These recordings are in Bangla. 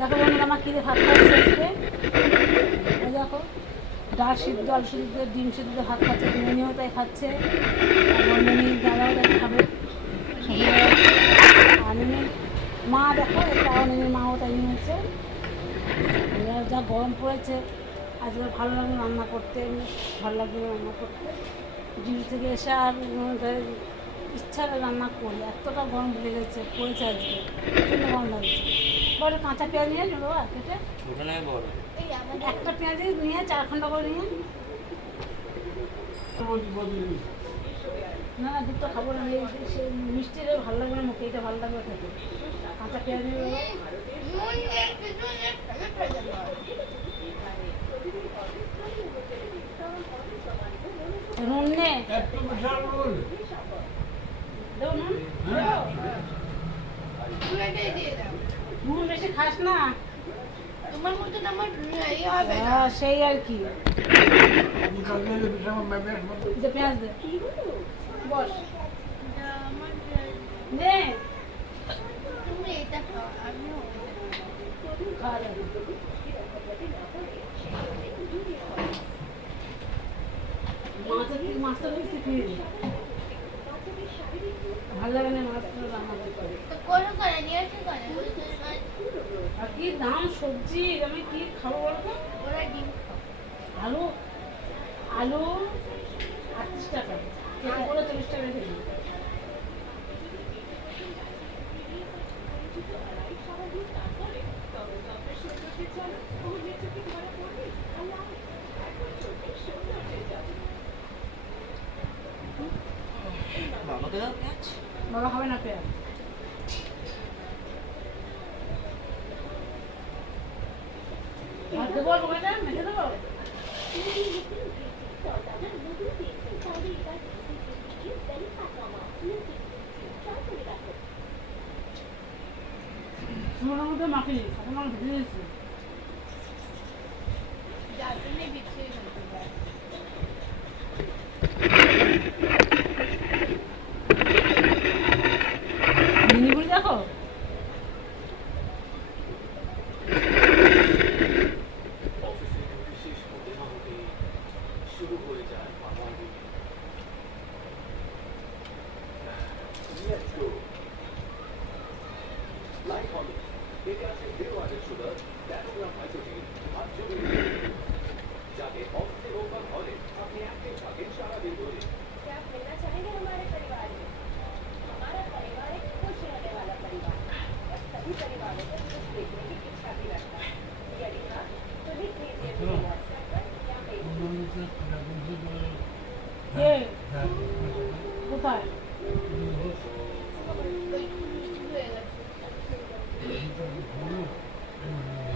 দেখো বন্ধুরা, আমার কী দিয়ে ভাত খাচ্ছে আজকে? দেখো, ডাল সিদ্ধ, আলু সিদ্ধ, ডিম সিদ্ধ ভাত খাচ্ছে, মেনিও তাই খাচ্ছে। মেনি দাদাও তাই খাবে। মেনির মা দেখো এটাও মেনির মাও তাই নিয়েছে। যা গরম পড়েছে আজকে ভালো লাগল রান্না করতে, ভালো লাগল রান্না করতে। ডিউটি থেকে এসে আর ইচ্ছা রান্না করি, এতটা গরম লেগেছে, পড়েছে আজকে গরম লাগছে। বড় কাঁচা পেঁয়াজ নিয়ে নেব আর কেটে? ছোট নয় বড়। একটা পেঁয়াজ নিয়ে চার খন্ড করে নিয়ে। না না দুধটা খাব না এই মিষ্টিটা ভালো লাগবে না মুখে এটা ভালো লাগবে খেতে। কাঁচা পেঁয়াজ নিয়ে নেব। নুন নে একটু বিশাল রোল দেবো নুন নুন বেশি খাস না? তোমার মতন আমার ইয়ে হবে না। হ্যাঁ, সেই আর কি। যে পেঁয়াজ দে। বস। নে তুমি এটা খাও আমিও। খাওয়া যাবে মাছটা বেশি শিখিয়ে ভালো লাগে না মাছগুলো রান্না করতে। তো কোনো করে নিয়ে আসে করে। কি দাম সবজি? আমি কি খাব বলো তো? ওরা ডিম আলু আলু আটত্রিশ টাকা। কেটে করে চল্লিশ টাকা রেখে দিই বাবা খাবে না পেঁয়াজ। ভাত সাথে এখন ভেজে দিয়েছি। क्या কোথায়?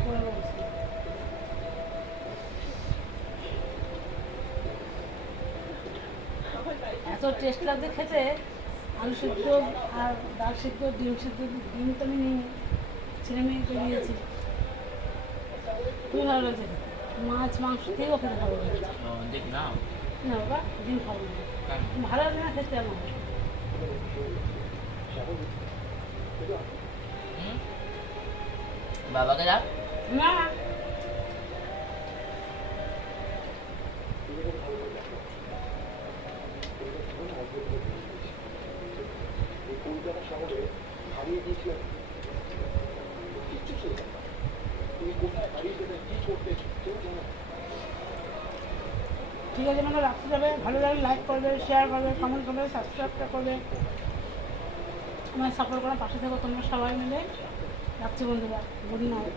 হয়ে। এত টেস্ট লাগছে খেতে। আলু সিদ্ধ আর ডাল সিদ্ধ ডিম সিদ্ধ ডিম তো আমি নিই ছেলে মেয়েকে দিয়েছি খুবই ভালো লাগছে মাছ মাংস থেকেও খেতে ভালো লাগছে। না না বাবা ডিম খাব না। ভালো লাগে না খেতে আমার? বাবাকে দাও না। ঠিক আছে মানে রাখতে যাবে। ভালো লাগলে লাইক করবে শেয়ার করবে কমেন্ট করবে সাবস্ক্রাইবটা করবে। আমার সাপোর্ট করার পাশে থাকো তোমরা সবাই মিলে। রাখছি বন্ধুরা গুড নাইট